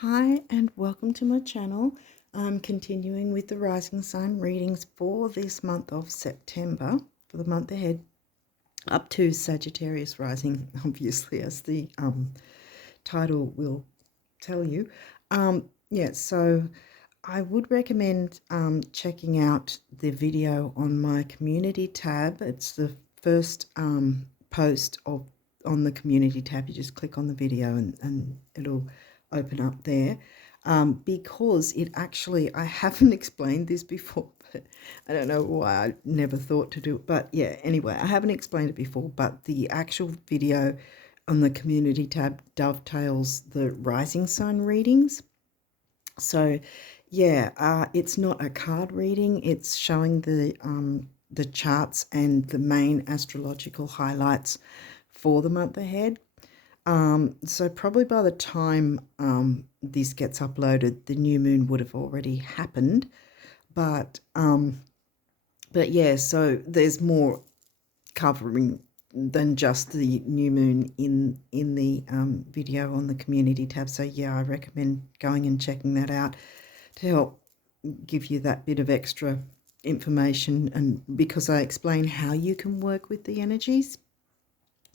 Hi and welcome to my channel. I'm continuing with the rising sign readings for this month of September, for the month ahead, up to Sagittarius rising, obviously, as the title will tell you. So I would recommend checking out the video on my community tab. It's the first post on the community tab. You just click on the video and it'll open up there, because it actually, I haven't explained this before, but I don't know why I never thought to do it, but yeah, anyway, I haven't explained it before, but the actual video on the community tab dovetails the rising sign readings. So yeah, it's not a card reading, it's showing the charts and the main astrological highlights for the month ahead. So probably by the time this gets uploaded, the new moon would have already happened. But yeah, so there's more covering than just the new moon in the video on the community tab. So yeah, I recommend going and checking that out to help give you that bit of extra information, and because I explain how you can work with the energies.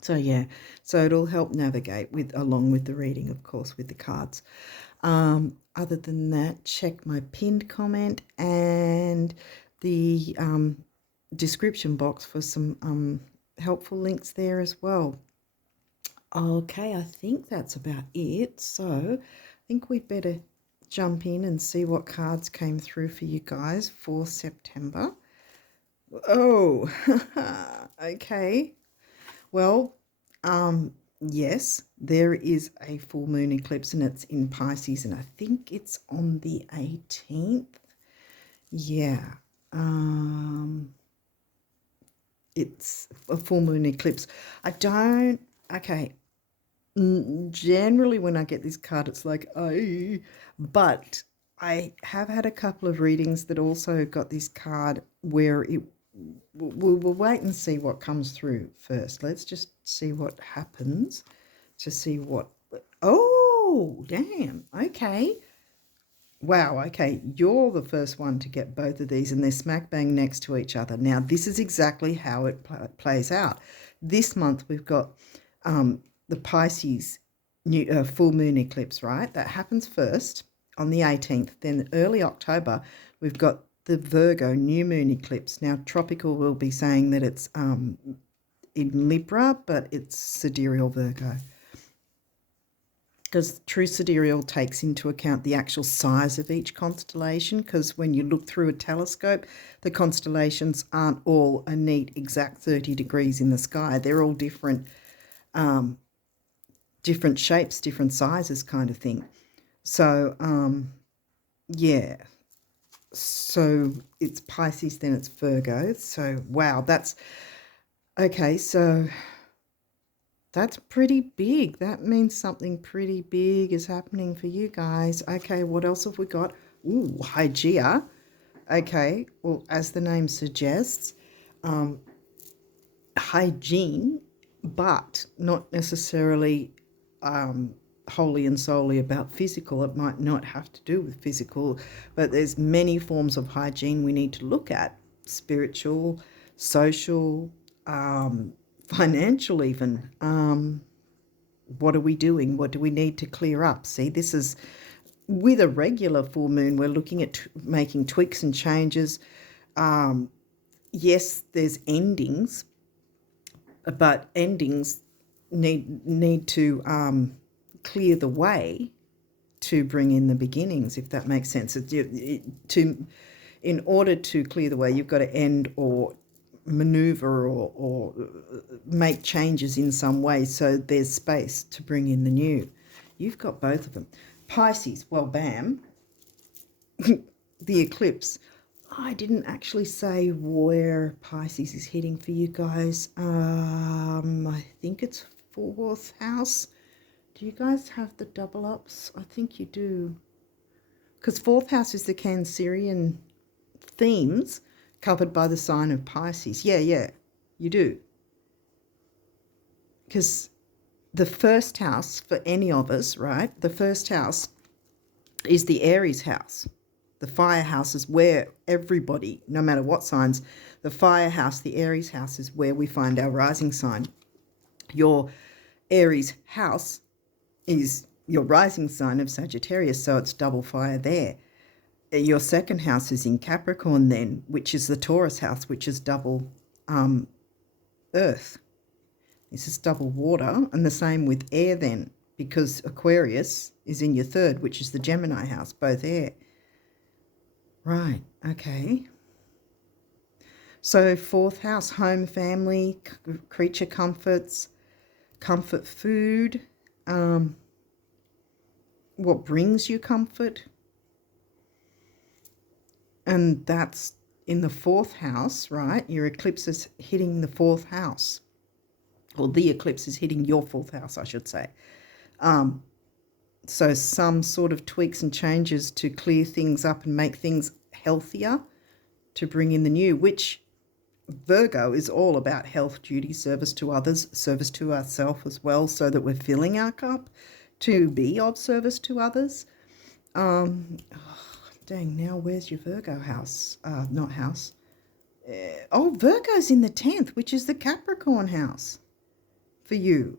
So yeah, so it'll help navigate along with the reading, of course, with the cards. Other than that, check my pinned comment and the description box for some helpful links there as well. Okay, I think that's about it. So I think we'd better jump in and see what cards came through for you guys for September. Oh, okay. Well, yes, there is a full moon eclipse and it's in Pisces, and I think it's on the 18th. Yeah. It's a full moon eclipse. Okay. Generally when I get this card, it's like, oh, but I have had a couple of readings that also got this card where we'll wait and see what comes through first. Let's just see what happens to see what, oh, damn, okay. Wow, okay, you're the first one to get both of these, and they're smack bang next to each other. Now, this is exactly how it plays out. This month, we've got the Pisces full moon eclipse, right? That happens first on the 18th. Then early October, we've got the Virgo new moon eclipse. Now, Tropical will be saying that it's in Libra, but it's sidereal Virgo, because true sidereal takes into account the actual size of each constellation, because when you look through a telescope, the constellations aren't all a neat exact 30 degrees in the sky. They're all different different shapes, different sizes kind of thing. So yeah, so it's Pisces, then it's Virgo. So wow, that's okay. So that's pretty big. That means something pretty big is happening for you guys. Okay, what else have we got? Ooh, Hygeia. Okay, well, as the name suggests, hygiene, but not necessarily wholly and solely about physical. It might not have to do with physical, but there's many forms of hygiene we need to look at: spiritual, social, financial even. What are we doing? What do we need to clear up? See, this is with a regular full moon, we're looking at making tweaks and changes. Yes, there's endings, but endings need to clear the way to bring in the beginnings, if that makes sense. In order to clear the way, you've got to end or maneuver or make changes in some way, so there's space to bring in the new. You've got both of them. Pisces, well, bam. The eclipse. I didn't actually say where Pisces is hitting for you guys. I think it's 4th house. Do you guys have the double ups? I think you do, because 4th house is the Cancerian themes covered by the sign of Pisces. Yeah, you do. Because the first house for any of us, right? The first house is the Aries house. The fire house is where everybody, no matter what signs, the fire house, the Aries house is where we find our rising sign. Your Aries house is your rising sign of Sagittarius, so it's double fire there. Your second house is in Capricorn then, which is the Taurus house, which is double earth. This is double water, and the same with air then, because Aquarius is in your third, which is the Gemini house, both air. Right, okay. So fourth house, home, family, creature comforts, comfort food, what brings you comfort. And that's in the fourth house, right? Your eclipse is hitting the fourth house. Or the eclipse is hitting your fourth house, I should say. So some sort of tweaks and changes to clear things up and make things healthier, to bring in the new, which Virgo is all about health, duty, service to others, service to ourselves as well, so that we're filling our cup to be of service to others. Dang, now where's your Virgo house? Not house. Virgo's in the 10th, which is the Capricorn house for you.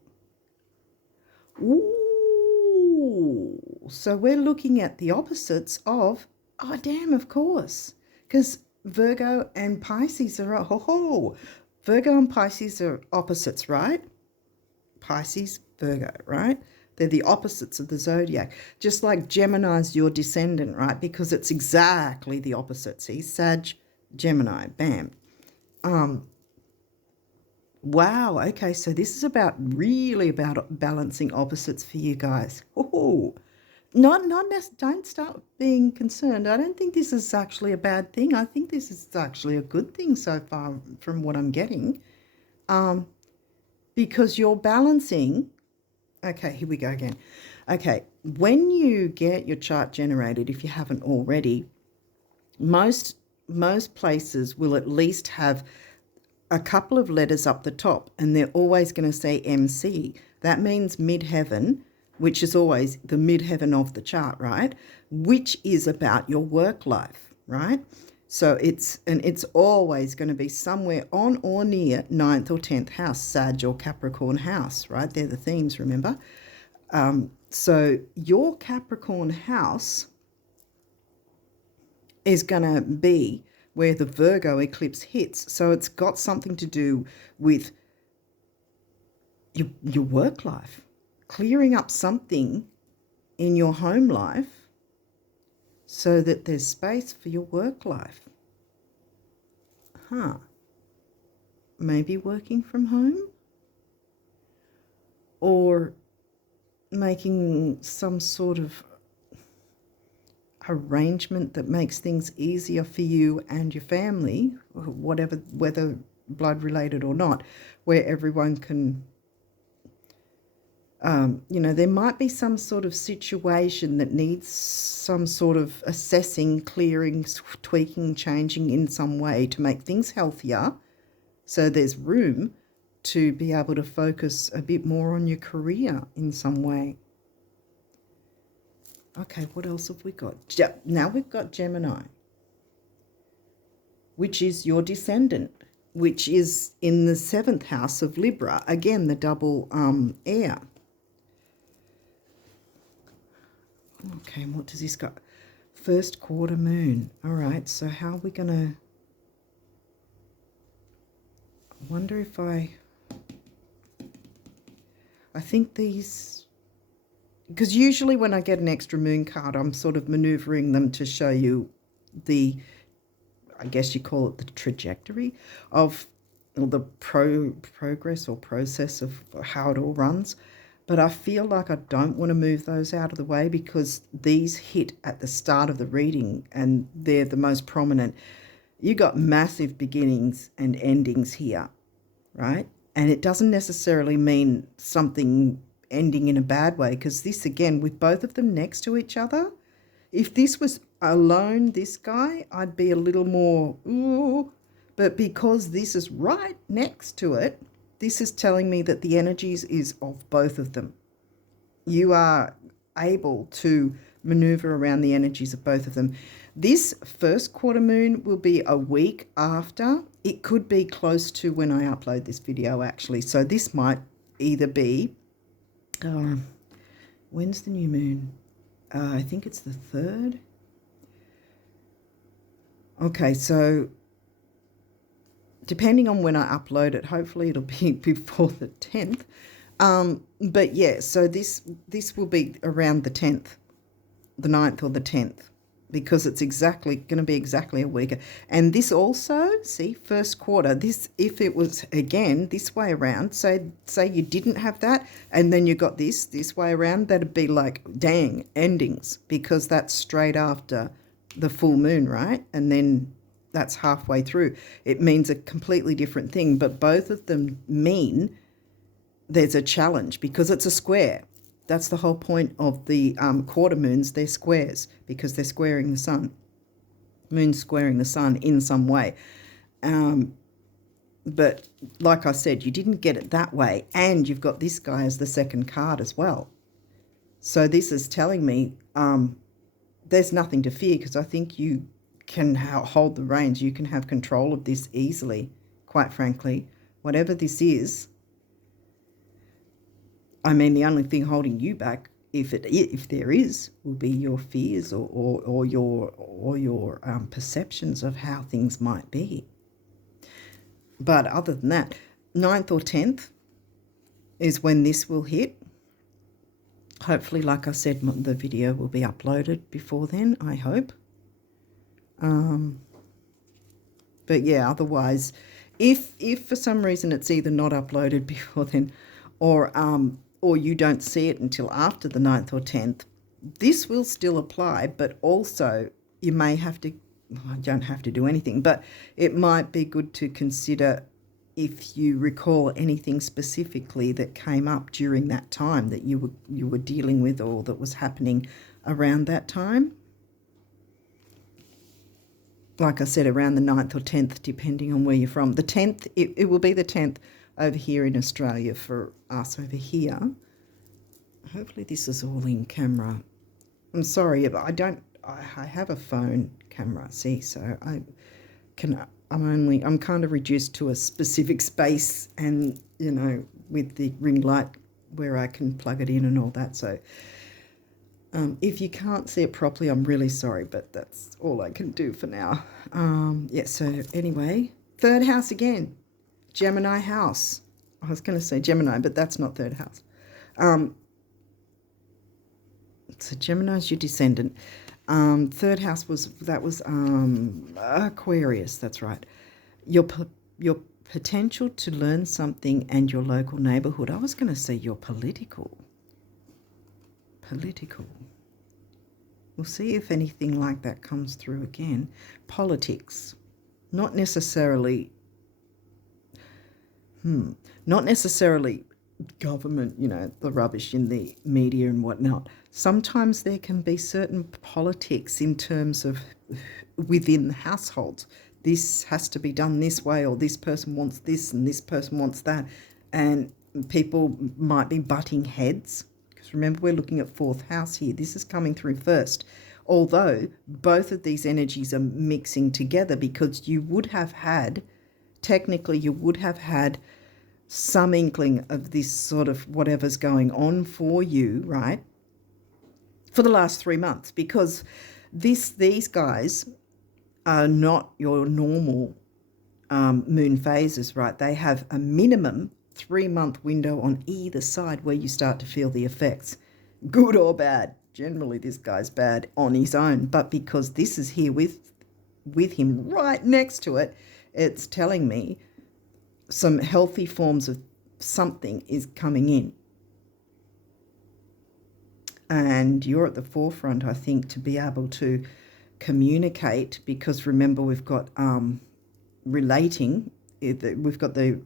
Ooh, so we're looking at the opposites of, of course, because Virgo and Pisces are, Virgo and Pisces are opposites, right? Pisces, Virgo, right? They're the opposites of the zodiac. Just like Gemini's your descendant, right? Because it's exactly the opposite. See, Sag, Gemini, bam. Wow, okay, so this is really about balancing opposites for you guys. Don't start being concerned. I don't think this is actually a bad thing. I think this is actually a good thing so far from what I'm getting. Because you're balancing. Okay, here we go again. Okay, when you get your chart generated, if you haven't already, most places will at least have a couple of letters up the top, and they're always going to say MC. That means midheaven, which is always the midheaven of the chart, right? Which is about your work life, right? So it's always going to be somewhere on or near 9th or 10th house, Sag or Capricorn house, right? They're the themes, remember? So your Capricorn house is going to be where the Virgo eclipse hits. So it's got something to do with your work life, clearing up something in your home life so that there's space for your work life. Maybe working from home, or making some sort of arrangement that makes things easier for you and your family, whatever, whether blood related or not, where everyone can, there might be some sort of situation that needs some sort of assessing, clearing, tweaking, changing in some way to make things healthier, so there's room to be able to focus a bit more on your career in some way. Okay, what else have we got? Now we've got Gemini, which is your descendant, which is in the 7th house of Libra. Again, the double air. Okay, what does this got? First quarter moon. All right, so how are we going to... I wonder if I think these... Because usually when I get an extra moon card, I'm sort of maneuvering them to show you the, I guess you call it the trajectory of, or the progress or process of how it all runs. But I feel like I don't want to move those out of the way, because these hit at the start of the reading and they're the most prominent. You got massive beginnings and endings here, right? And it doesn't necessarily mean something ending in a bad way, because this, again, with both of them next to each other, if this was alone, this guy, I'd be a little more, ooh, but because this is right next to it, this is telling me that the energies is of both of them. You are able to maneuver around the energies of both of them. This first quarter moon will be a week after. It could be close to when I upload this video, actually. So this might either be, when's the new moon? I think it's the 3rd. Okay, so depending on when I upload it, hopefully it'll be before the 10th. But yeah, so this will be around the 10th, the 9th or the 10th, because it's exactly going to be exactly a week. And this also, see, first quarter, this, if it was again this way around, say you didn't have that and then you got this way around, that'd be like, dang, endings, because that's straight after the full moon, right? And then that's halfway through. It means a completely different thing, but both of them mean there's a challenge because it's a square. That's the whole point of the quarter moons. They're squares because they're squaring the sun. Moon's squaring the sun in some way. But like I said, you didn't get it that way, and you've got this guy as the second card as well. So this is telling me there's nothing to fear, because I think you can hold the reins. You can have control of this easily, quite frankly. Whatever this is, I mean, the only thing holding you back, if there is, will be your fears or your perceptions of how things might be. But other than that, 9th or 10th is when this will hit. Hopefully, like I said, the video will be uploaded before then, I hope. But yeah, otherwise, if for some reason it's either not uploaded before then, or you don't see it until after the 9th or 10th, this will still apply, but also you may have to, I don't have to do anything, but it might be good to consider if you recall anything specifically that came up during that time that you were dealing with, or that was happening around that time. Like I said, around the 9th or 10th, depending on where you're from. The 10th, it will be the 10th over here in Australia for us over here. Hopefully this is all in camera. I'm sorry, but I have a phone camera, see, so I'm kind of reduced to a specific space, and, you know, with the ring light where I can plug it in and all that. So if you can't see it properly, I'm really sorry, but that's all I can do for now. Yeah, so anyway, 3rd house again, Gemini house. I was going to say Gemini, but that's not 3rd house. So Gemini's your descendant. 3rd house was Aquarius. That's right. Your potential to learn something and your local neighborhood. I was going to say your political. We'll see if anything like that comes through again. Politics, not necessarily government, you know, the rubbish in the media and whatnot. Sometimes there can be certain politics in terms of within the households. This has to be done this way, or this person wants this and this person wants that. And people might be butting heads. Because remember, we're looking at 4th house here. This is coming through first. Although both of these energies are mixing together, because you would have had, technically you would have had some inkling of this sort of whatever's going on for you, right, for the last 3 months, because these guys are not your normal moon phases, right? They have a minimum 3-month window on either side where you start to feel the effects, good or bad. Generally, this guy's bad on his own, but because this is here with him right next to it, it's telling me some healthy forms of something is coming in. And you're at the forefront, I think, to be able to communicate, because remember, we've got relating. We've got the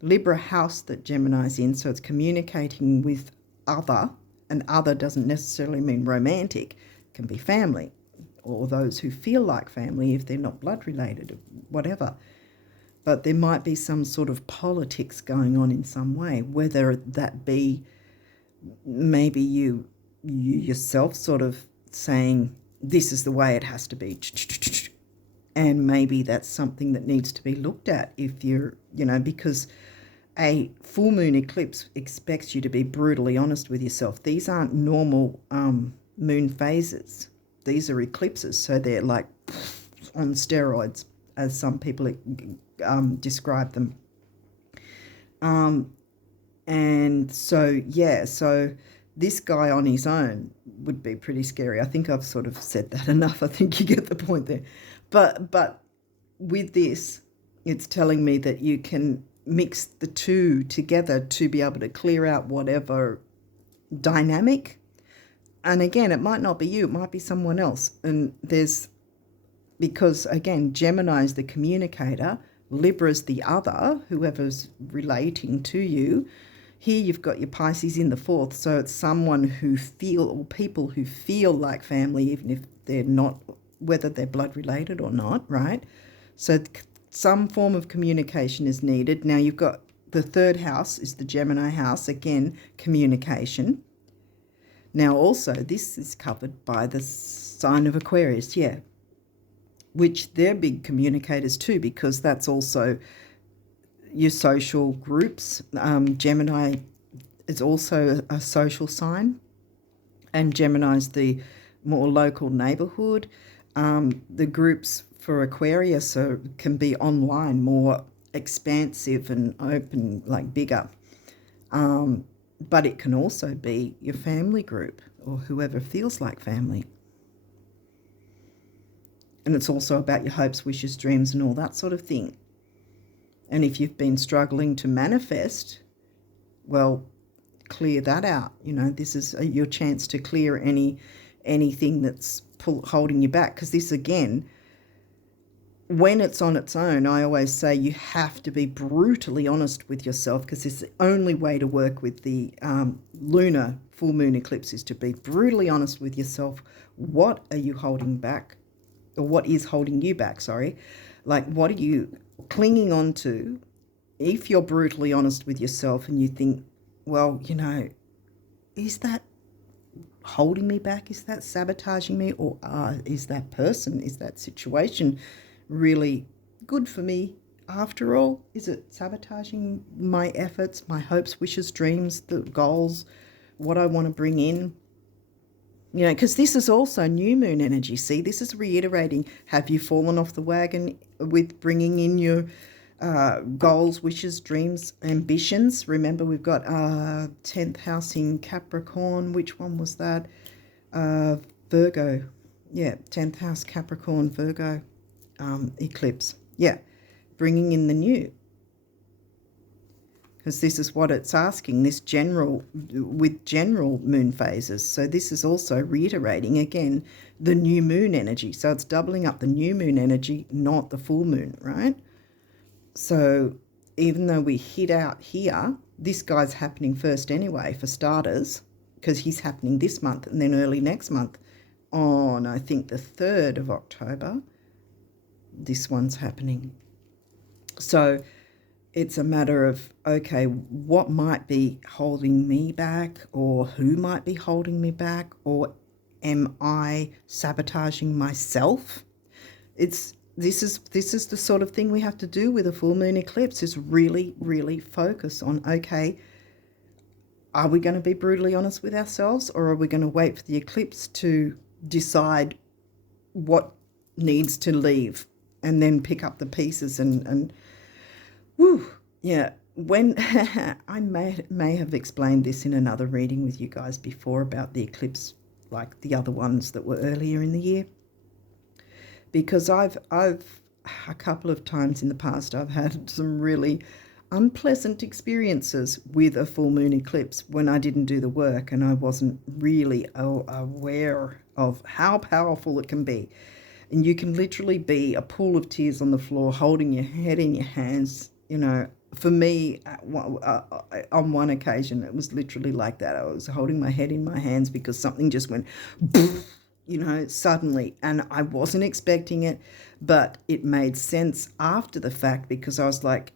Libra house that Gemini's in, so it's communicating with other, and other doesn't necessarily mean romantic. It can be family, or those who feel like family if they're not blood related, or whatever. But there might be some sort of politics going on in some way, whether that be maybe you you yourself sort of saying, this is the way it has to be. And maybe that's something that needs to be looked at if you're, because a full moon eclipse expects you to be brutally honest with yourself. These aren't normal moon phases. These are eclipses, so they're like on steroids, as some people describe them. And so, so this guy on his own would be pretty scary. I think I've sort of said that enough. I think you get the point there. But with this, it's telling me that you can mix the two together to be able to clear out whatever dynamic. And again, it might not be you, it might be someone else. And because again, Gemini is the communicator, Libra's the other, whoever's relating to you. Here you've got your Pisces in the fourth, so it's someone or people who feel like family, even if they're not, whether they're blood related or not, right? So some form of communication is needed. Now you've got the third house is the Gemini house, again, communication. Now also this is covered by the sign of Aquarius, which they're big communicators too, because that's also your social groups. Gemini is also a social sign, and Gemini is the more local neighborhood. The groups for Aquarius can be online, more expansive and open, like bigger. But it can also be your family group or whoever feels like family. And it's also about your hopes, wishes, dreams, and all that sort of thing. And if you've been struggling to manifest, well, clear that out. This is your chance to clear anything that's holding you back. Because this, again, when it's on its own, I always say you have to be brutally honest with yourself, because it's the only way to work with the lunar full moon eclipse is to be brutally honest with yourself. What are you holding back? Or what is holding you back, sorry. Like, what are you clinging on to? If you're brutally honest with yourself and you think, well, is that holding me back? Is that sabotaging me? Or is that person, is that situation really good for me after all? Is it sabotaging my efforts, my hopes, wishes, dreams, the goals, what I want to bring in? Because this is also new moon energy. See, this is reiterating, have you fallen off the wagon with bringing in your goals, wishes, dreams, ambitions? Remember, we've got 10th house in Capricorn. Which one was that? Virgo. 10th house Capricorn, Virgo eclipse. Bringing in the new. Because this is what it's asking, with general moon phases. So this is also reiterating, again, the new moon energy. So it's doubling up the new moon energy, not the full moon, right? So even though we hit out here, this guy's happening first anyway, for starters, because he's happening this month and then early next month on, I think, the 3rd of October. This one's happening. So it's a matter of, okay, what might be holding me back, or who might be holding me back, or am I sabotaging myself? This is the sort of thing we have to do with a full moon eclipse, is really, really focus on, okay, are we going to be brutally honest with ourselves, or are we going to wait for the eclipse to decide what needs to leave and then pick up the pieces and woo, when I may have explained this in another reading with you guys before about the eclipse, like the other ones that were earlier in the year, because I've a couple of times in the past I've had some really unpleasant experiences with a full moon eclipse when I didn't do the work and I wasn't really aware of how powerful it can be. And you can literally be a pool of tears on the floor, holding your head in your hands. For me, on one occasion, it was literally like that. I was holding my head in my hands because something just went, suddenly. And I wasn't expecting it, but it made sense after the fact, because I was like,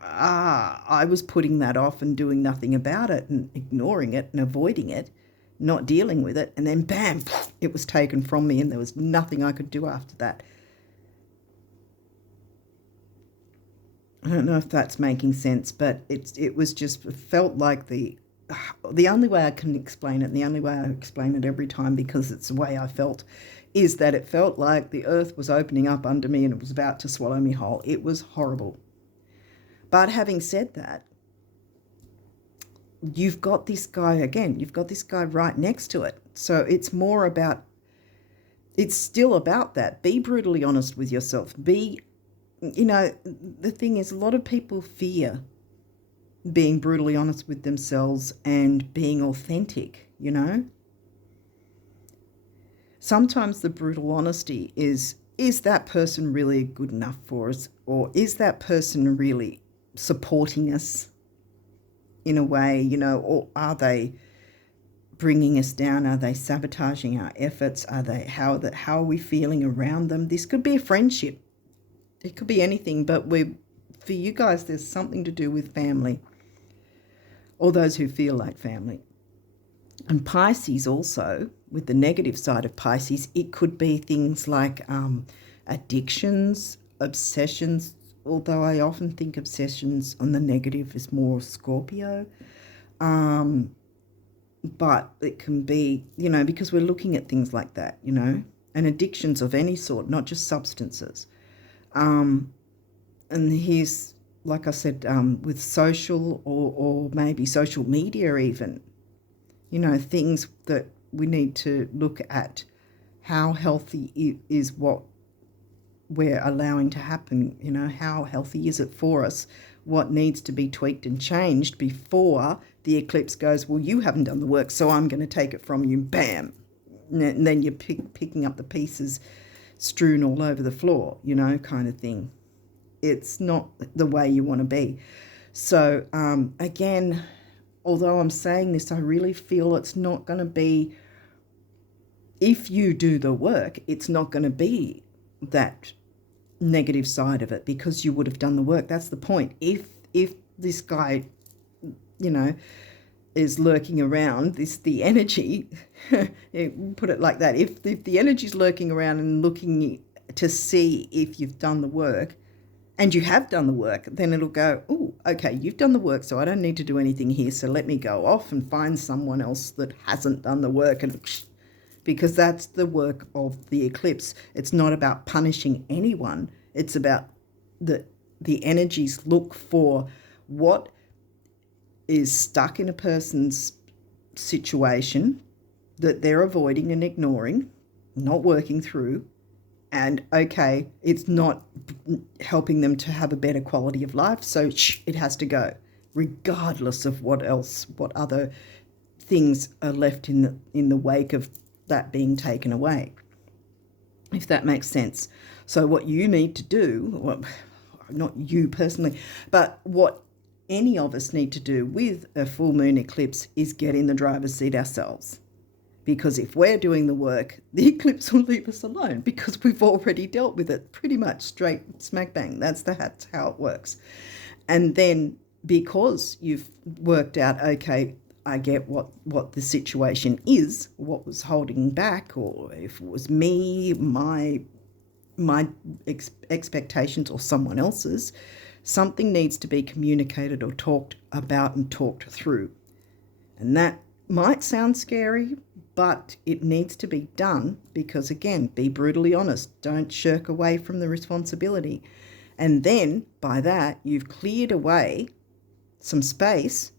I was putting that off and doing nothing about it and ignoring it and avoiding it. not dealing with it, and then bam, it was taken from me and there was nothing I could do after that. I don't know if that's making sense, but it was just felt like the only way I can explain it, and the only way I explain it every time because it's the way I felt, is that it felt like the earth was opening up under me and it was about to swallow me whole. It was horrible. But having said that, you've got this guy again, you've got this guy right next to it. So it's more about, it's still about that. Be brutally honest with yourself. Be, you know, the thing is, a lot of people fear being brutally honest with themselves and being authentic, you know. Sometimes the brutal honesty is that person really good enough for us, or is that person really supporting us in a way, you know, or are they bringing us down? Are they sabotaging our efforts? Are they, how are we feeling around them? This could be a friendship. It could be anything, but for you guys, there's something to do with family, or those who feel like family. And Pisces also, with the negative side of Pisces, it could be things like addictions, obsessions, although I often think obsessions on the negative is more Scorpio. But it can be, you know, because we're looking at things like that, you know, and addictions of any sort, not just substances. And here's, like I said, with social or maybe social media even, you know, things that we need to look at how healthy is what we're allowing to happen, you know, how healthy is it for us, what needs to be tweaked and changed before the eclipse goes, well, you haven't done the work, so I'm going to take it from you, bam. And then you're picking up the pieces strewn all over the floor, you know, kind of thing. It's not the way you want to be. So, again, although I'm saying this, I really feel it's not going to be, if you do the work, it's not going to be that negative side of it because you would have done the work. That's the point. If this guy, you know, is lurking around, the energy, put it like that, if the energy is lurking around and looking to see if you've done the work, and you have done the work, then it'll go, oh, okay, you've done the work, so I don't need to do anything here, so let me go off and find someone else that hasn't done the work, and because that's the work of the eclipse. It's not about punishing anyone. It's about the energies look for what is stuck in a person's situation that they're avoiding and ignoring, not working through, and okay, it's not helping them to have a better quality of life, so it has to go, regardless of what other things are left in the wake of that being taken away, if that makes sense. So what you need to do, well, not you personally, but what any of us need to do with a full moon eclipse is get in the driver's seat ourselves. Because if we're doing the work, the eclipse will leave us alone because we've already dealt with it pretty much straight smack bang. That's how it works. And then because you've worked out, okay, I get what the situation is, what was holding back, or if it was me, my expectations or someone else's, something needs to be communicated or talked about and talked through. And that might sound scary, but it needs to be done because, again, be brutally honest. Don't shirk away from the responsibility. And then by that, you've cleared away some space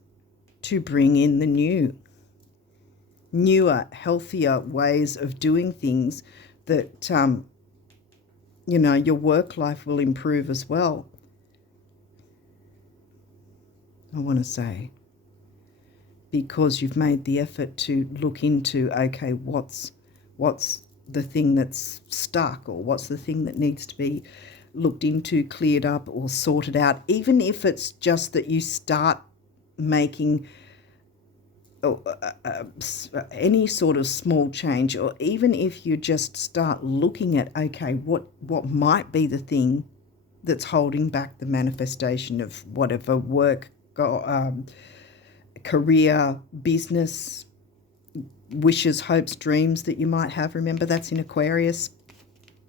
to bring in the newer, healthier ways of doing things that, you know, your work life will improve as well. I want to say, because you've made the effort to look into, okay, what's the thing that's stuck, or what's the thing that needs to be looked into, cleared up, or sorted out, even if it's just that you start making any sort of small change, or even if you just start looking at, okay, what might be the thing that's holding back the manifestation of whatever work, career, business, wishes, hopes, dreams that you might have. Remember, that's in Aquarius.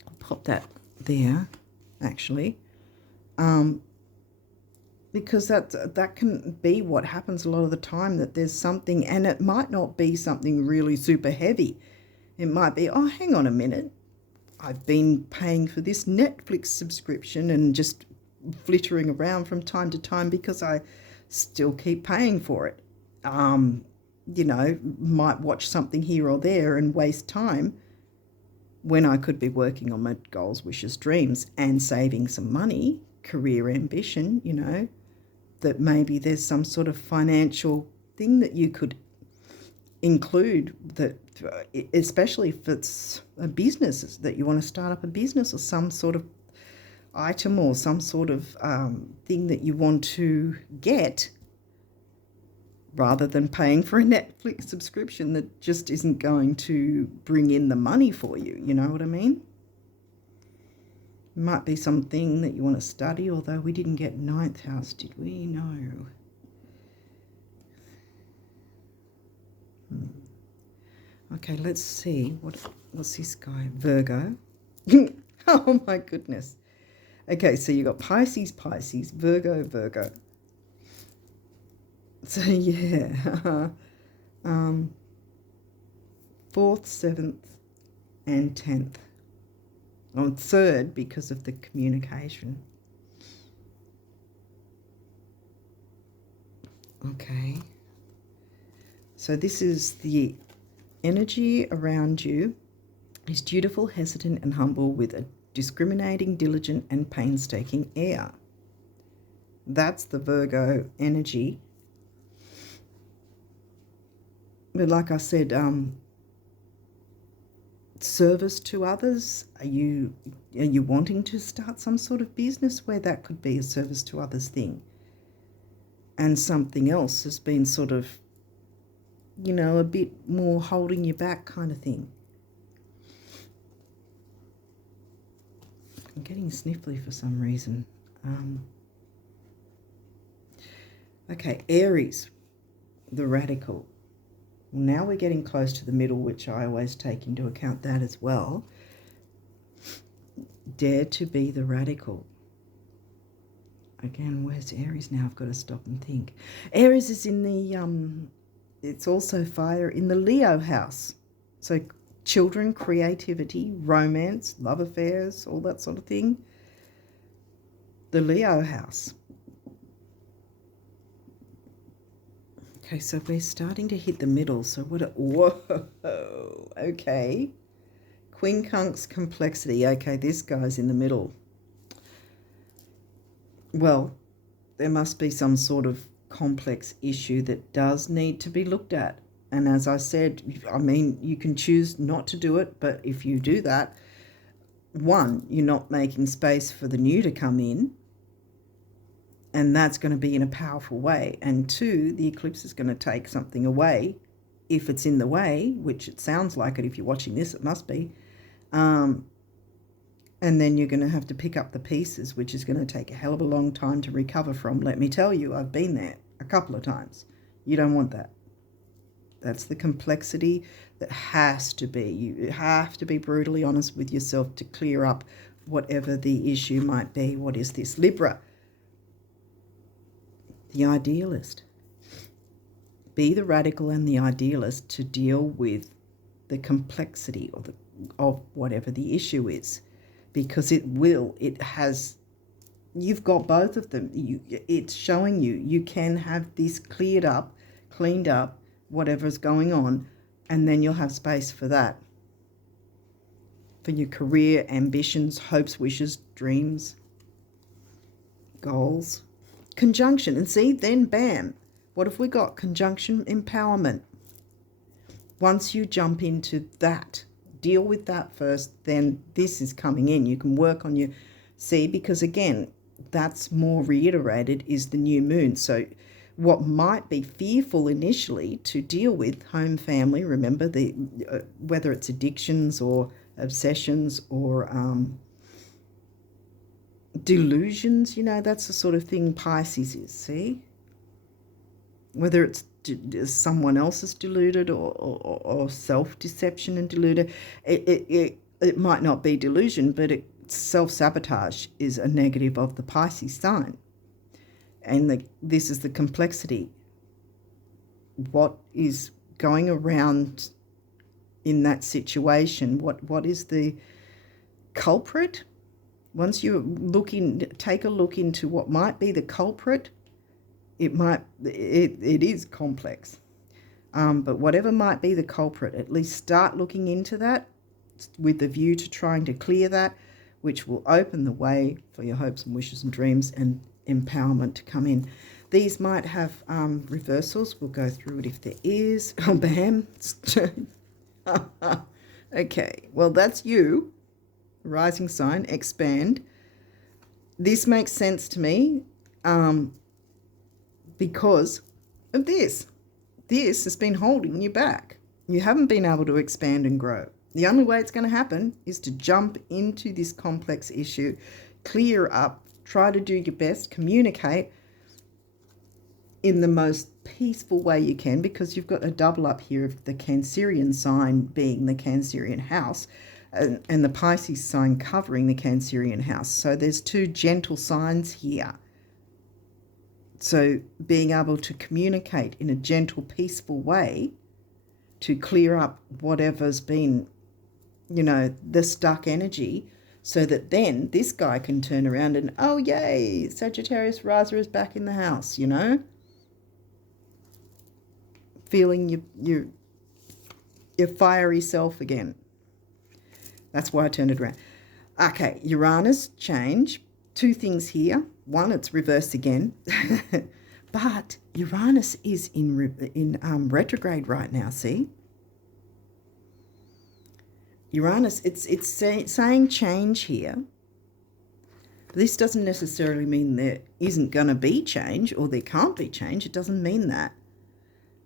I'll pop that there, actually. Because that can be what happens a lot of the time, that there's something, and it might not be something really super heavy. It might be, oh, hang on a minute. I've been paying for this Netflix subscription and just flittering around from time to time because I still keep paying for it. You know, might watch something here or there and waste time when I could be working on my goals, wishes, dreams and saving some money, career ambition, you know, that maybe there's some sort of financial thing that you could include, that especially if it's a business, that you want to start up a business or some sort of item or some sort of thing that you want to get, rather than paying for a Netflix subscription that just isn't going to bring in the money for you. You know what I mean? It might be something that you want to study, although we didn't get 9th house, did we? No. Okay, let's see. What's this guy? Virgo. Oh my goodness. Okay, so you got Pisces, Virgo. So yeah, 4th, 7th, and 10th. On 3rd because of the communication. Okay. So this is the energy around you. Is dutiful, hesitant, and humble with a discriminating, diligent, and painstaking air. That's the Virgo energy. But like I said, service to others. Are you wanting to start some sort of business where that could be a service to others thing? And something else has been sort of, you know, a bit more holding you back kind of thing. I'm getting sniffly for some reason. Okay, Aries, the radical. Now we're getting close to the middle, which I always take into account that as well. Dare to be the radical. Again, where's Aries now? I've got to stop and think. Aries is in the, it's also fire in the Leo house. So children, creativity, romance, love affairs, all that sort of thing. The Leo house. Okay, so we're starting to hit the middle. So whoa, okay. Quincunx complexity. Okay, this guy's in the middle. Well, there must be some sort of complex issue that does need to be looked at. And as I said, I mean, you can choose not to do it, but if you do that, one, you're not making space for the new to come in, and that's going to be in a powerful way. And two, the eclipse is going to take something away if it's in the way, which it sounds like it. If you're watching this, it must be. And then you're going to have to pick up the pieces, which is going to take a hell of a long time to recover from. Let me tell you, I've been there a couple of times. You don't want that. That's the complexity that has to be. You have to be brutally honest with yourself to clear up whatever the issue might be. What is this? Libra. The idealist. Be the radical and the idealist to deal with the complexity of whatever the issue is, because you've got both of them. It's showing you can have this cleared up, cleaned up, whatever's going on, and then you'll have space for that, for your career, ambitions, hopes, wishes, dreams, goals. Conjunction, and see, then bam, what have we got? Conjunction empowerment. Once you jump into that, deal with that first, then this is coming in. You can work on your, see, because again, that's more reiterated is the new moon. So what might be fearful initially to deal with, home, family, remember, the whether it's addictions or obsessions or delusions, you know, that's the sort of thing Pisces is, see? Whether it's someone else is deluded, or self-deception and deluded. It might not be delusion, but self-sabotage is a negative of the Pisces sign. And this is the complexity. What is going around in that situation? What is the culprit? Once you take a look into what might be the culprit, it is complex. But whatever might be the culprit, at least start looking into that with the view to trying to clear that, which will open the way for your hopes and wishes and dreams and empowerment to come in. These might have reversals. We'll go through it if there is. Oh, bam. Okay, well, that's you. Rising sign, expand. This makes sense to me because of this. This has been holding you back. You haven't been able to expand and grow. The only way it's going to happen is to jump into this complex issue, clear up, try to do your best, communicate in the most peaceful way you can, because you've got a double up here of the Cancerian sign being the Cancerian house and the Pisces sign covering the Cancerian house. So there's two gentle signs here. So being able to communicate in a gentle, peaceful way to clear up whatever's been, the stuck energy, so that then this guy can turn around and, oh, yay, Sagittarius riser is back in the house, feeling your fiery self again. That's why I turned it around. Okay, Uranus change. Two things here. One, it's reversed again. But Uranus is in retrograde right now, see? Uranus, it's saying change here. This doesn't necessarily mean there isn't going to be change or there can't be change. It doesn't mean that.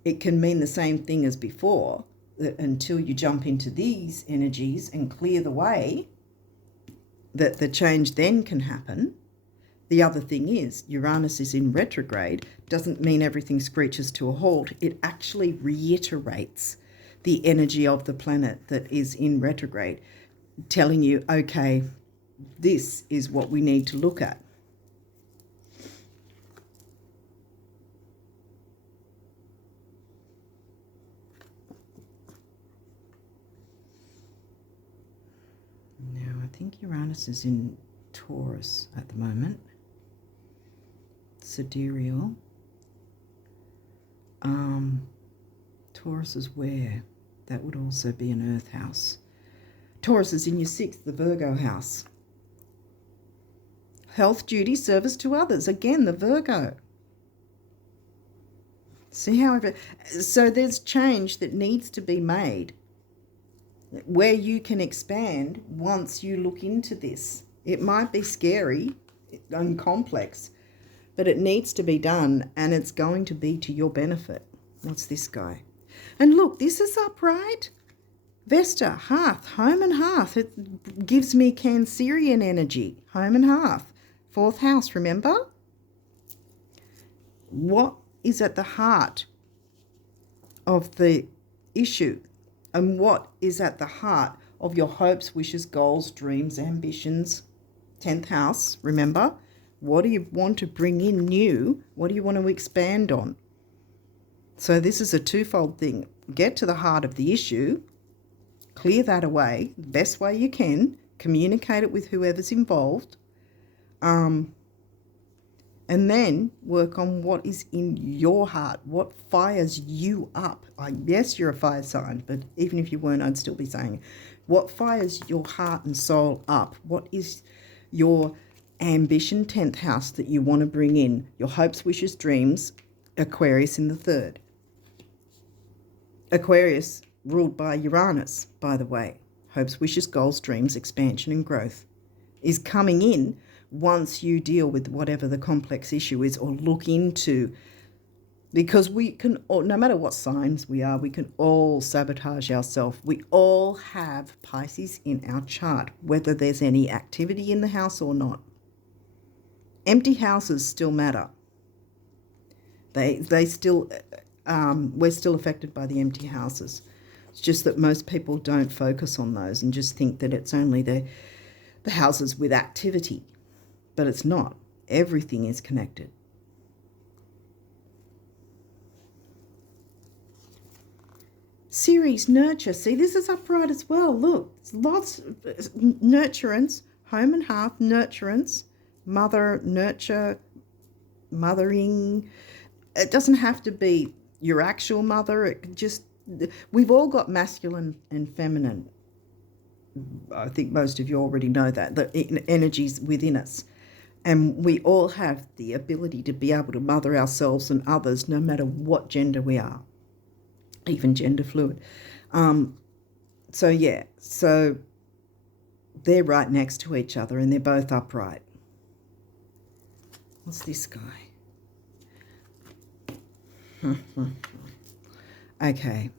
It can mean the same thing as before, that until you jump into these energies and clear the way, that the change then can happen. The other thing is, Uranus is in retrograde, doesn't mean everything screeches to a halt. It actually reiterates the energy of the planet that is in retrograde, telling you, okay, this is what we need to look at. Now, I think Uranus is in Taurus at the moment. Sidereal. Taurus is where? That would also be an earth house. Taurus is in your 6th, the Virgo house. Health, duty, service to others. Again, the Virgo. See how so there's change that needs to be made where you can expand once you look into this. It might be scary and complex, but it needs to be done, and it's going to be to your benefit. What's this guy? And look, this is upright. Vesta, hearth, home and hearth. It gives me Cancerian energy. Home and hearth. 4th house, remember? What is at the heart of the issue? And what is at the heart of your hopes, wishes, goals, dreams, ambitions? 10th house, remember? What do you want to bring in new? What do you want to expand on? So this is a twofold thing. Get to the heart of the issue, clear that away the best way you can, communicate it with whoever's involved, and then work on what is in your heart, what fires you up. Yes, you're a fire sign, but even if you weren't, I'd still be saying it. What fires your heart and soul up? What is your ambition, 10th house, that you want to bring in? Your hopes, wishes, dreams, Aquarius in the 3rd. Aquarius ruled by Uranus, by the way. Hopes, wishes, goals, dreams, expansion and growth is coming in once you deal with whatever the complex issue is, or look into, because we can, no matter what signs we are, we can all sabotage ourselves. We all have Pisces in our chart, whether there's any activity in the house or not. Empty houses still matter. They still we're still affected by the empty houses. It's just that most people don't focus on those and just think that it's only the houses with activity, but it's not. Everything is connected. Series nurture. See, this is upright as well. Look, lots of nurturance, home and hearth, nurturance, mother, nurture, mothering. It doesn't have to be your actual mother. It could just, we've all got masculine and feminine. I think most of you already know that, the energies within us. And we all have the ability to be able to mother ourselves and others no matter what gender we are, even gender fluid. So they're right next to each other and they're both upright. What's this guy? Okay.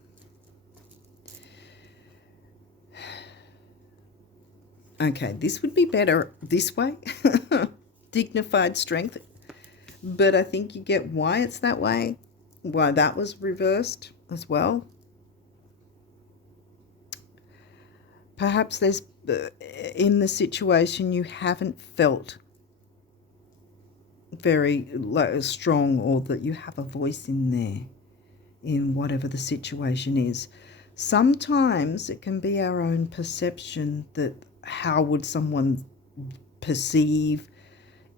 Okay, this would be better this way. Dignified strength. But I think you get why it's that way. Why that was reversed as well. Perhaps there's, in the situation, you haven't felt very strong, or that you have a voice in there, in whatever the situation is. Sometimes it can be our own perception that how would someone perceive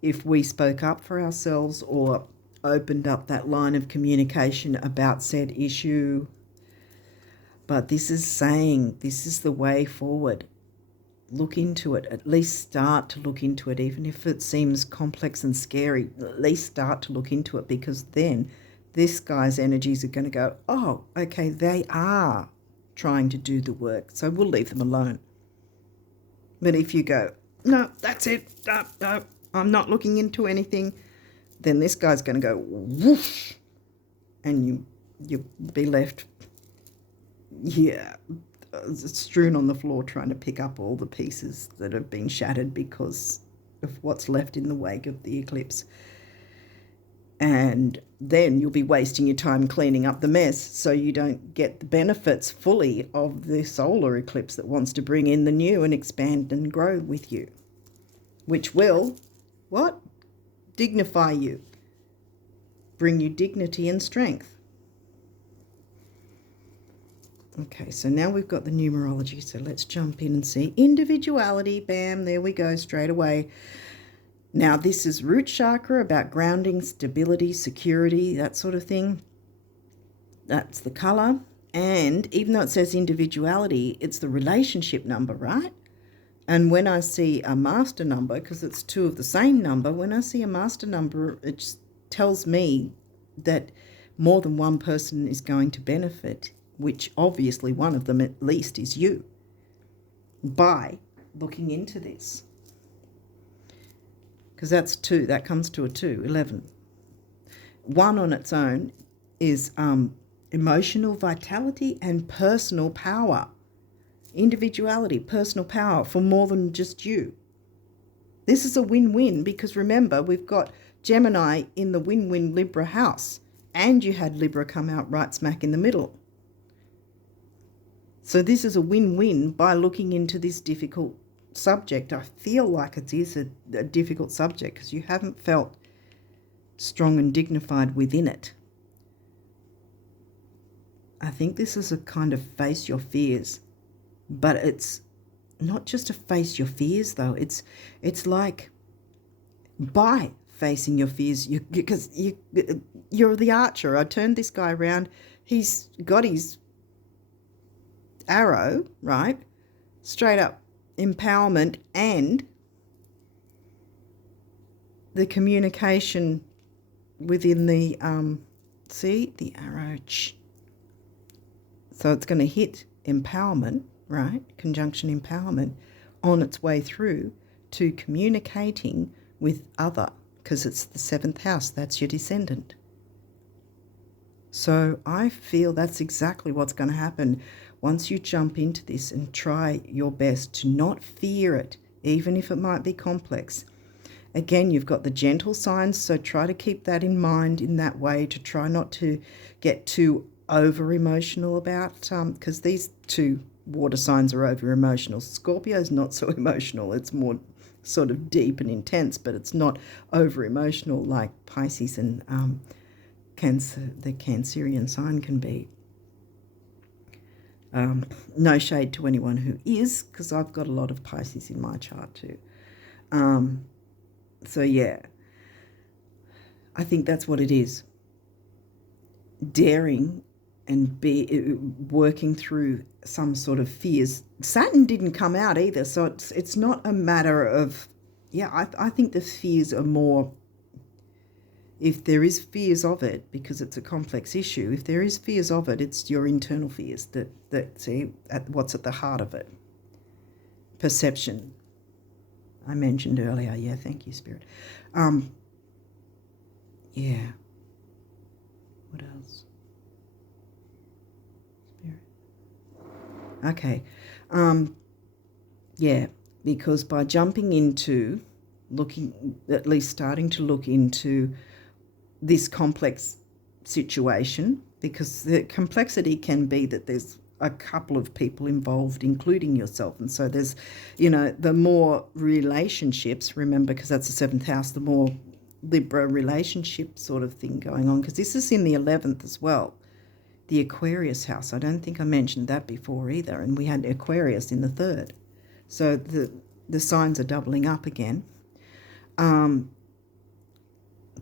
if we spoke up for ourselves or opened up that line of communication about said issue. But this is saying this is the way forward. Look into it. At least start to look into it, even if it seems complex and scary. At least start to look into it, because then this guy's energies are going to go, oh, okay, they are trying to do the work, so we'll leave them alone. But if you go, no, that's it, no, I'm not looking into anything, then this guy's going to go whoosh, and you'll be left, strewn on the floor trying to pick up all the pieces that have been shattered because of what's left in the wake of the eclipse. And then you'll be wasting your time cleaning up the mess, so you don't get the benefits fully of the solar eclipse that wants to bring in the new and expand and grow with you, which will, what? Dignify you, bring you dignity and strength. Okay, so now we've got the numerology, so let's jump in and see individuality. Bam, there we go, straight away. Now, this is root chakra, about grounding, stability, security, that sort of thing. That's the colour. And even though it says individuality, it's the relationship number, right? And when I see a master number, because it's two of the same number, when I see a master number, it just tells me that more than one person is going to benefit, which obviously one of them at least is you, by looking into this. Because that's 2, that comes to a 2, 11. 1 on its own is emotional vitality and personal power. Individuality, personal power for more than just you. This is a win-win, because remember, we've got Gemini in the win-win Libra house, and you had Libra come out right smack in the middle. So this is a win-win by looking into this difficult subject. I feel like it is a difficult subject because you haven't felt strong and dignified within it. I think this is a kind of face your fears, but it's not just to face your fears though. It's like by facing your fears, because you're the archer. I turned this guy around. He's got his arrow, right? Straight up empowerment and the communication within the, see, the arrow. So it's going to hit empowerment, right? Conjunction empowerment on its way through to communicating with other, because it's the 7th house. That's your descendant. So I feel that's exactly what's going to happen once you jump into this and try your best to not fear it, even if it might be complex, Again, you've got the gentle signs, so try to keep that in mind in that way, to try not to get too over emotional about, because these two water signs are over emotional. Scorpio is not so emotional. It's more sort of deep and intense, but it's not over emotional like Pisces and Cancer, the Cancerian sign can be. No shade to anyone who is, because I've got a lot of Pisces in my chart too. So yeah, I think that's what it is. Daring and be working through some sort of fears. Saturn didn't come out either, so it's not a matter of, yeah, I think the fears are more, if there is fears of it, because it's a complex issue, if there is fears of it, it's your internal fears that see what's at the heart of it. Perception, I mentioned earlier. Yeah, thank you, Spirit. Yeah. What else? Spirit. Okay. Yeah, because by jumping into looking, at least starting to look into this complex situation, because the complexity can be that there's a couple of people involved, including yourself. And so there's, the more relationships, remember, because that's the seventh house, the more Libra relationship sort of thing going on, because this is in the 11th as well, the Aquarius house. I don't think I mentioned that before either. And we had Aquarius in the 3rd. So the signs are doubling up again.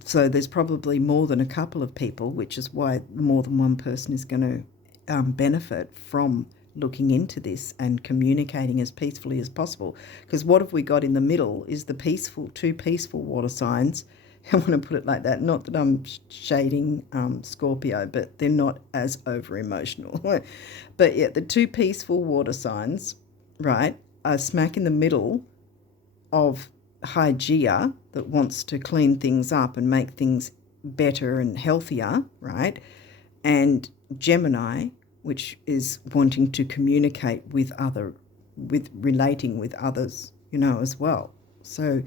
So there's probably more than a couple of people, which is why more than one person is going to benefit from looking into this and communicating as peacefully as possible. Because what have we got in the middle is the two peaceful water signs. I want to put it like that. Not that I'm shading Scorpio, but they're not as over emotional. But yeah, the two peaceful water signs, right, are smack in the middle of Hygeia, that wants to clean things up and make things better and healthier, right? And Gemini, which is wanting to communicate with relating with others, as well. So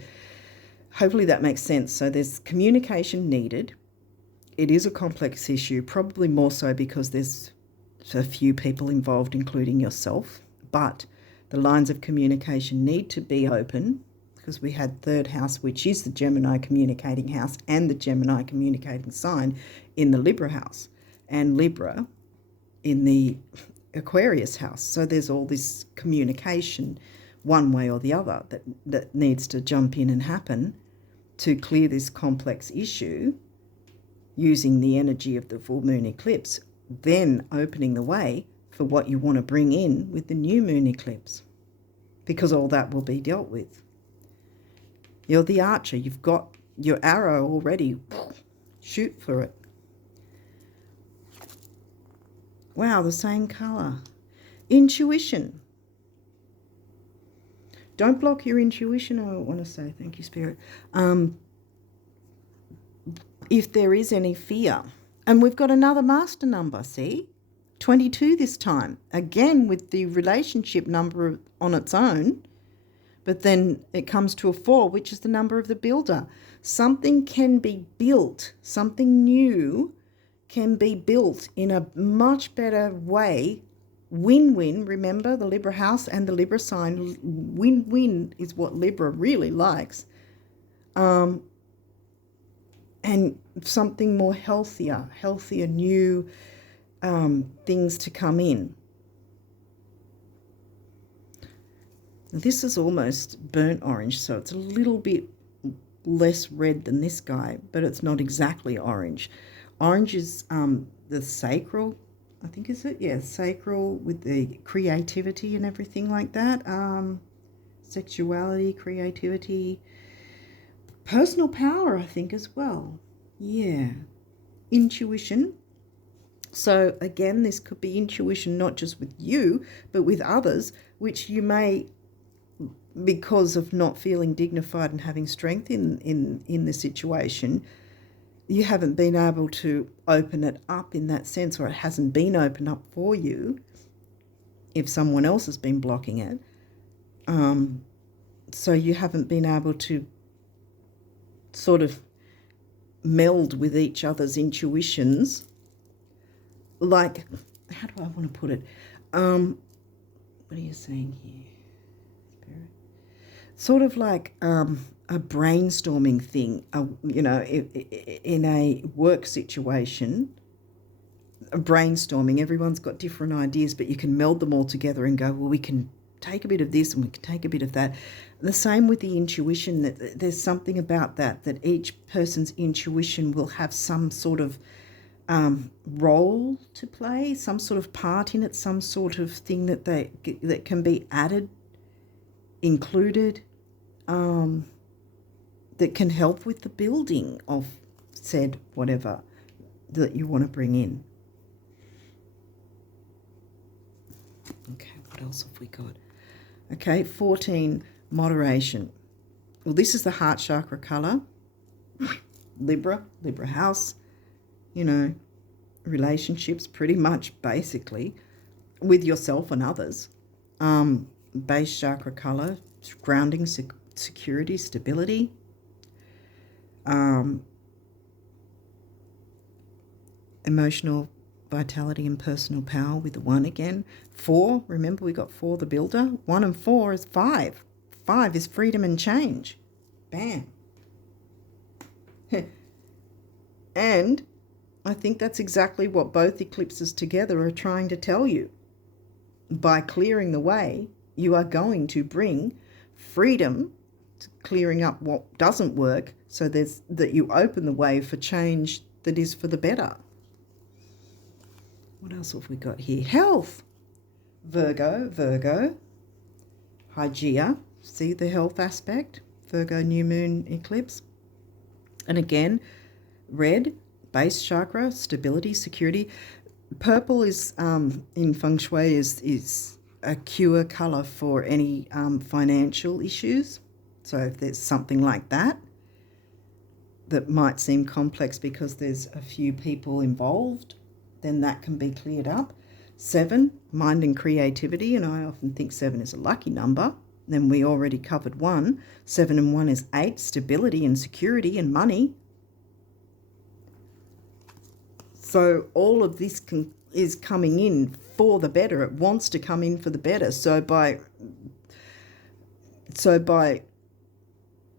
hopefully that makes sense. So there's communication needed. It is a complex issue, probably more so because there's a few people involved, including yourself, but the lines of communication need to be open, because we had 3rd house, which is the Gemini communicating house, and the Gemini communicating sign in the Libra house, and Libra in the Aquarius house. So there's all this communication one way or the other that needs to jump in and happen to clear this complex issue using the energy of the full moon eclipse, then opening the way for what you want to bring in with the new moon eclipse, because all that will be dealt with. You're the archer. You've got your arrow already. Shoot for it. Wow, the same colour. Intuition. Don't block your intuition, I want to say. Thank you, Spirit. If there is any fear. And we've got another master number, see? 22 this time. Again, with the relationship number on its own. But then it comes to a 4, which is the number of the builder. Something can be built, something new can be built in a much better way. Win-win, remember the Libra house and the Libra sign. Win-win is what Libra really likes. And something more healthier, new things to come in. This is almost burnt orange, so it's a little bit less red than this guy, but it's not exactly orange. Orange is the sacral, I think, is it? Yeah, sacral, with the creativity and everything like that. Sexuality, creativity, personal power, I think, as well. Yeah. Intuition. So again, this could be intuition not just with you, but with others, which you may, because of not feeling dignified and having strength in the situation, you haven't been able to open it up in that sense, or it hasn't been opened up for you if someone else has been blocking it. So you haven't been able to sort of meld with each other's intuitions. Like, how do I want to put it? What are you saying here, Spirit? Sort of like a brainstorming thing, you know, in a work situation. Brainstorming, everyone's got different ideas, but you can meld them all together and go, well, we can take a bit of this and we can take a bit of that. The same with the intuition, that there's something about that each person's intuition will have some sort of role to play, some sort of part in it, some sort of thing that can be added, included, that can help with the building of said whatever that you want to bring in. Okay, what else have we got? Okay, 14, moderation. Well, this is the heart chakra colour. Libra house, you know, relationships pretty much basically with yourself and others. Base chakra colour, grounding, security, stability. Emotional vitality and personal power with the 1 again. 4, remember we got 4, the builder. 1 and 4 is 5. 5 is freedom and change. Bam. And I think that's exactly what both eclipses together are trying to tell you. By clearing the way, you are going to bring freedom to clearing up what doesn't work, so that you open the way for change that is for the better. What else have we got here? Health. Virgo. Hygeia. See the health aspect? Virgo new moon eclipse. And again, red, base chakra, stability, security. Purple is, in feng shui, is a cure colour for any financial issues. So if there's something like that might seem complex because there's a few people involved, then that can be cleared up. 7, mind and creativity, and I often think 7 is a lucky number. Then we already covered 1. 7 and 1 is 8, stability and security and money. So all of this is coming in for the better. It wants to come in for the better. So by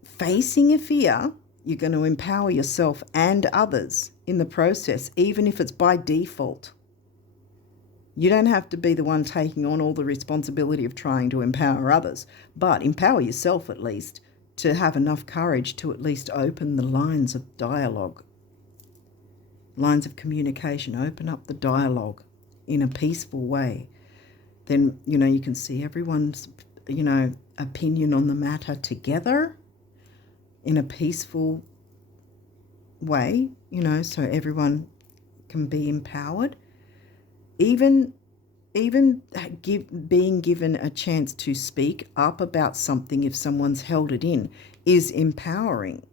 facing a fear, you're going to empower yourself and others in the process, even if it's by default. You don't have to be the one taking on all the responsibility of trying to empower others, but empower yourself at least to have enough courage to at least open the lines of dialogue, lines of communication, open up the dialogue in a peaceful way. Then, you know, you can see everyone's, you know, opinion on the matter together in a peaceful way, you know, so everyone can be empowered. Even being given a chance to speak up about something, if someone's held it in, is empowering.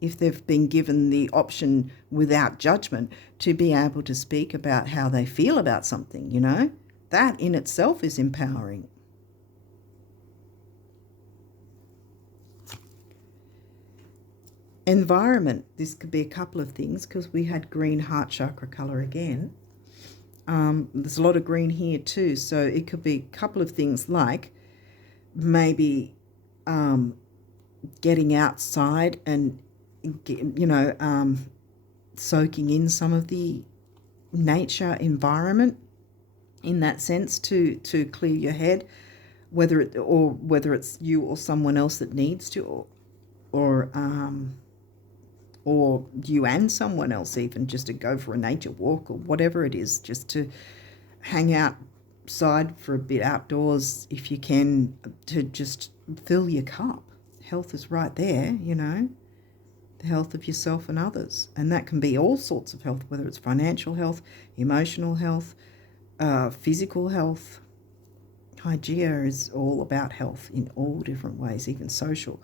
If they've been given the option without judgment to be able to speak about how they feel about something, you know, that in itself is empowering. Environment, this could be a couple of things because we had green heart chakra colour again. There's a lot of green here too, so it could be a couple of things like maybe getting outside and, you know, soaking in some of the nature environment in that sense to clear your head, whether it's you or someone else that needs to, or you and someone else, even just to go for a nature walk or whatever it is, just to hang outside for a bit outdoors if you can, to just fill your cup. Health is right there, you know, the health of yourself and others. And that can be all sorts of health, whether it's financial health, emotional health, physical health. Hygeia is all about health in all different ways, even social.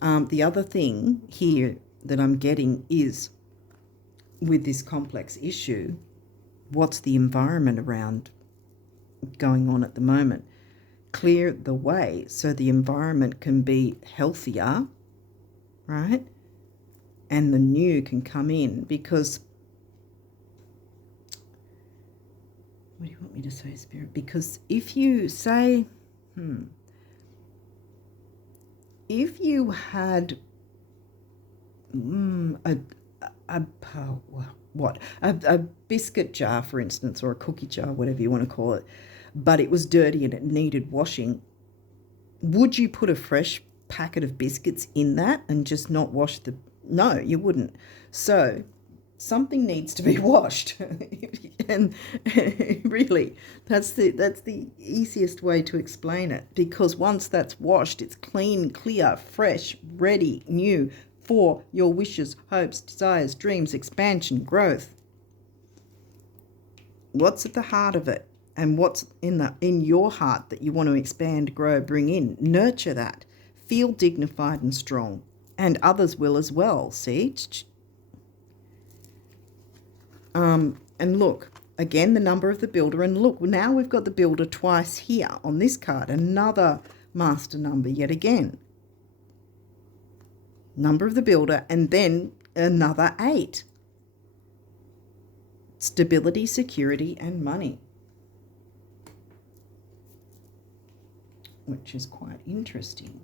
The other thing here that I'm getting is, with this complex issue, what's the environment around going on at the moment? Clear the way so the environment can be healthier, right? and the new can come in, because what do you want me to say, Spirit? Because if you say, if you had a biscuit jar, for instance, or a cookie jar, whatever you want to call it, but it was dirty and it needed washing, would you put a fresh packet of biscuits in that and just not wash the... No, you wouldn't. So something needs to be washed. And really, that's the easiest way to explain it, because once that's washed, it's clean, clear, fresh, ready, new for your wishes, hopes, desires, dreams, expansion, growth. What's at the heart of it, and what's in your heart that you want to expand, grow, bring in? Nurture that. Feel dignified and strong, and others will as well. See? And look, again, the number of the builder, and look, now we've got the builder twice here on this card, another master number yet again. Number of the builder, and then another 8. Stability, security, and money, which is quite interesting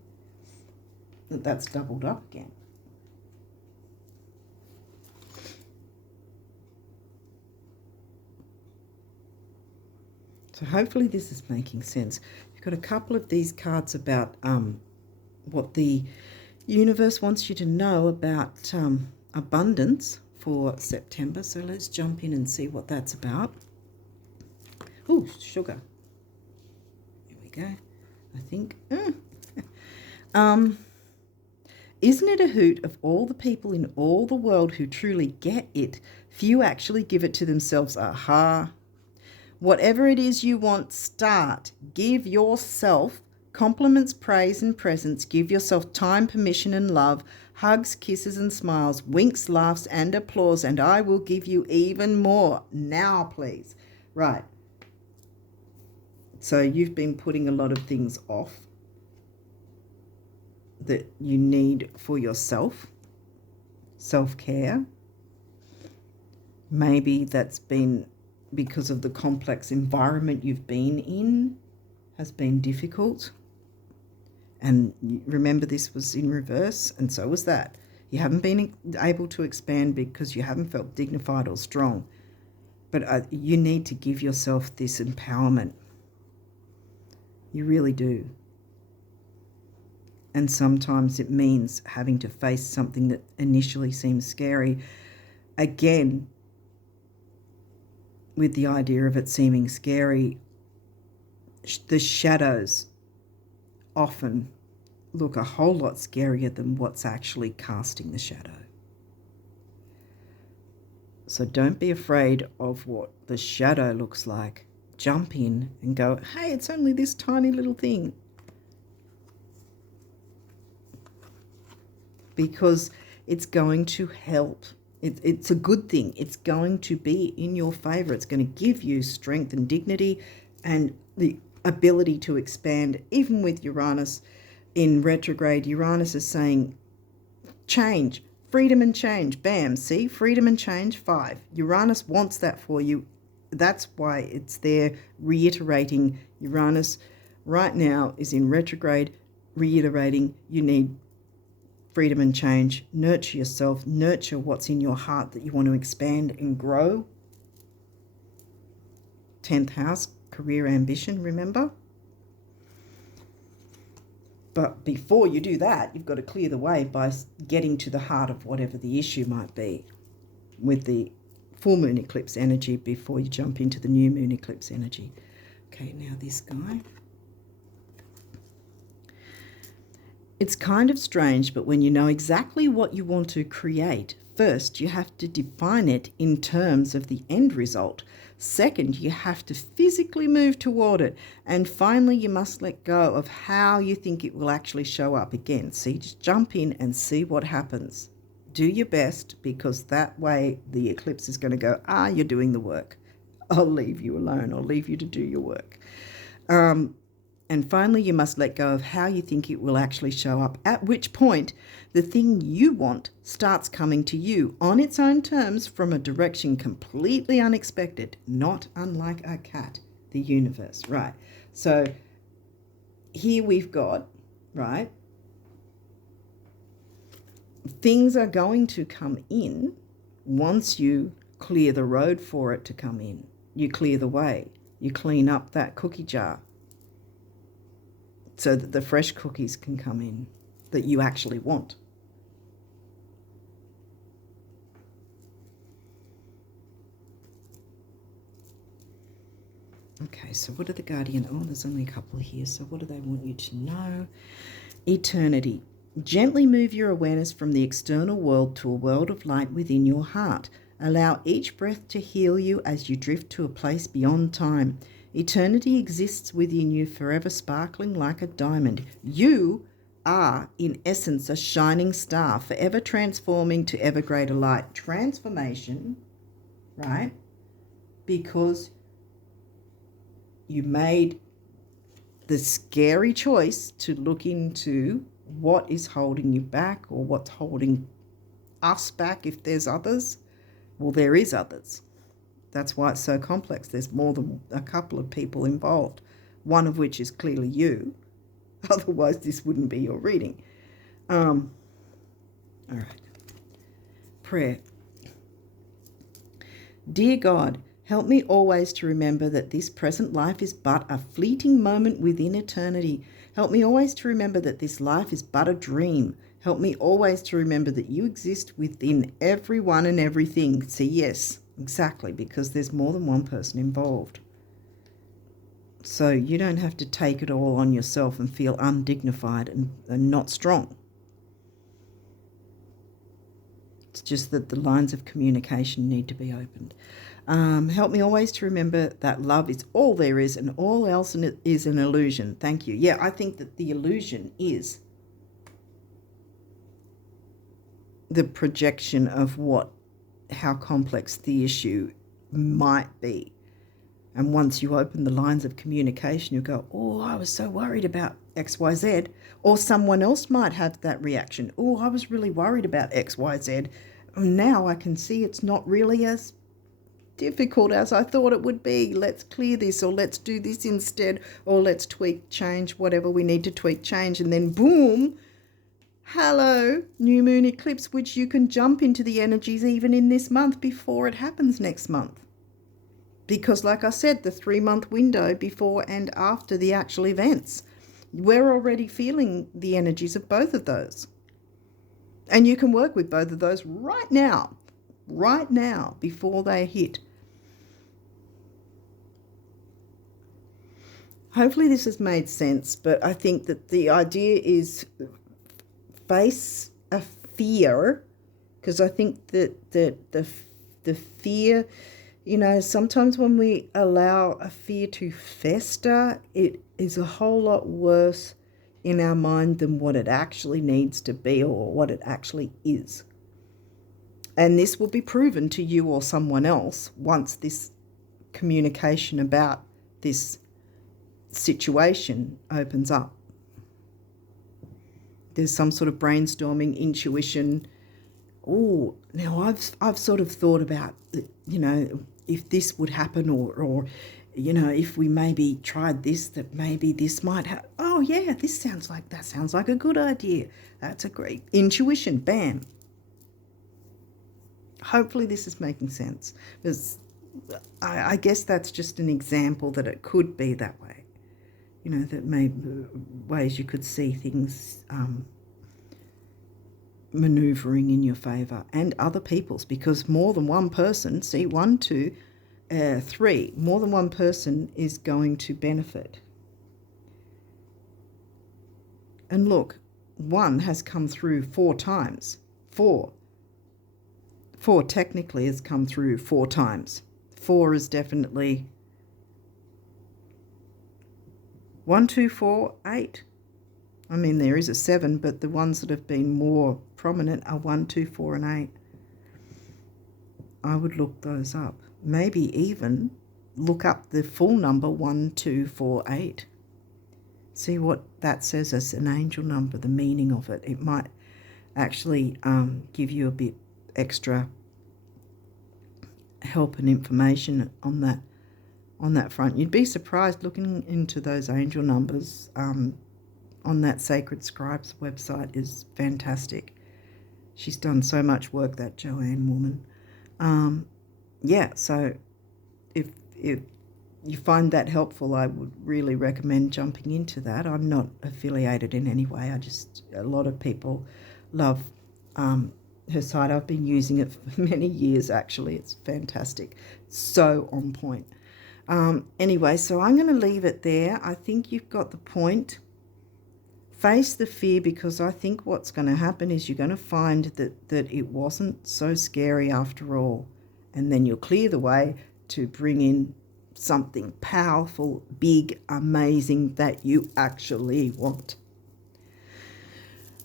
that that's doubled up again. So hopefully this is making sense. You've got a couple of these cards about what the universe wants you to know about abundance for September. So let's jump in and see what that's about. Oh, sugar. Here we go. I think. Isn't it a hoot of all the people in all the world who truly get it? Few actually give it to themselves. Aha. Whatever it is you want, start. Give yourself compliments, praise, and presents. Give yourself time, permission, and love. Hugs, kisses, and smiles. Winks, laughs, and applause. And I will give you even more. Now, please. Right. So you've been putting a lot of things off that you need for yourself. Self-care. Maybe that's been because of the complex environment you've been in, has been difficult. And remember, this was in reverse, and so was that. You haven't been able to expand because you haven't felt dignified or strong. But you need to give yourself this empowerment. You really do. And sometimes it means having to face something that initially seems scary. Again, with the idea of it seeming scary, the shadows often look a whole lot scarier than what's actually casting the shadow. So don't be afraid of what the shadow looks like. Jump in and go, hey, it's only this tiny little thing. Because it's going to help. It's a good thing. It's going to be in your favor. It's going to give you strength and dignity and the ability to expand. Even with Uranus in retrograde, Uranus is saying change, freedom and change. Bam, see, freedom and change, 5. Uranus wants that for you. That's why it's there, reiterating. Uranus right now is in retrograde, reiterating you need freedom and change. Nurture yourself. Nurture what's in your heart that you want to expand and grow. 10th house, career ambition, remember? But before you do that, you've got to clear the way by getting to the heart of whatever the issue might be with the full moon eclipse energy before you jump into the new moon eclipse energy. Okay, now this guy. It's kind of strange, but when you know exactly what you want to create, first you have to define it in terms of the end result. Second, you have to physically move toward it. And finally, you must let go of how you think it will actually show up. Again, see, just jump in and see what happens. Do your best, because that way the eclipse is going to go, you're doing the work. I'll leave you alone. I'll leave you to do your work. And finally, you must let go of how you think it will actually show up, at which point the thing you want starts coming to you on its own terms from a direction completely unexpected, not unlike a cat, the universe, right? So here we've got, right, things are going to come in once you clear the road for it to come in. You clear the way. You clean up that cookie jar so that the fresh cookies can come in that you actually want. Okay, so what are the Guardian? Oh, there's only a couple here. So what do they want you to know? Eternity. Gently move your awareness from the external world to a world of light within your heart. Allow each breath to heal you as you drift to a place beyond time. Eternity exists within you, forever sparkling like a diamond. You are, in essence, a shining star, forever transforming to ever greater light. Transformation, right? Because you made the scary choice to look into what is holding you back or what's holding us back if there's others. Well, there is others. That's why it's so complex. There's more than a couple of people involved, one of which is clearly you. Otherwise, this wouldn't be your reading. All right. Prayer. Dear God, help me always to remember that this present life is but a fleeting moment within eternity. Help me always to remember that this life is but a dream. Help me always to remember that you exist within everyone and everything. See, yes, exactly, because there's more than one person involved. So you don't have to take it all on yourself and feel undignified and not strong. It's just that the lines of communication need to be opened. Help me always to remember that love is all there is and all else is an illusion. Thank you. Yeah, I think that the illusion is the projection of how complex the issue might be. And once you open the lines of communication, you go, oh, I was so worried about XYZ. Or someone else might have that reaction. Oh, I was really worried about XYZ. Now I can see it's not really as difficult as I thought it would be. Let's clear this, or let's do this instead, or let's tweak, change, whatever we need to tweak, change. And then boom, hello, new moon eclipse, which you can jump into the energies even in this month before it happens next month. Because like I said, the 3-month window before and after the actual events, we're already feeling the energies of both of those. And you can work with both of those right now, before they hit. Hopefully this has made sense, but I think that the idea is face a fear, because I think that the fear, sometimes when we allow a fear to fester, it is a whole lot worse in our mind than what it actually needs to be or what it actually is. And this will be proven to you or someone else once this communication about this situation opens up. There's some sort of brainstorming, intuition. Oh, now I've sort of thought about, if this would happen, or if we maybe tried this, that maybe this might happen. Oh yeah, that sounds like a good idea. That's a great intuition. Bam. Hopefully this is making sense, because I guess that's just an example that it could be that way. That may ways you could see things maneuvering in your favour and other people's, because more than one person, see, 1, 2, 3, more than one person is going to benefit. And look, 1 has come through 4 times. 4 technically has come through 4 times. 4 is definitely 1, 2, 4, 8. I mean, there is a 7, but the ones that have been more prominent are 1, 2, 4, and 8. I would look those up. Maybe even look up the full number 1, 2, 4, 8. see what that says as an angel number, the meaning of it. It might actually give you a bit extra help and information on that front. You'd be surprised looking into those angel numbers on that Sacred Scribes website is fantastic. She's done so much work, that Joanne woman. Yeah, so if you find that helpful, I would really recommend jumping into that. I'm not affiliated in any way. A lot of people love her site. I've been using it for many years, actually. It's fantastic. So on point. Anyway, so I'm going to leave it there. I think you've got the point. Face the fear, because I think what's going to happen is you're going to find that it wasn't so scary after all. And then you'll clear the way to bring in something powerful, big, amazing that you actually want.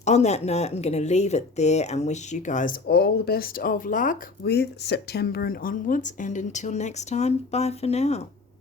On that note, I'm going to leave it there and wish you guys all the best of luck with September and onwards. And until next time, bye for now.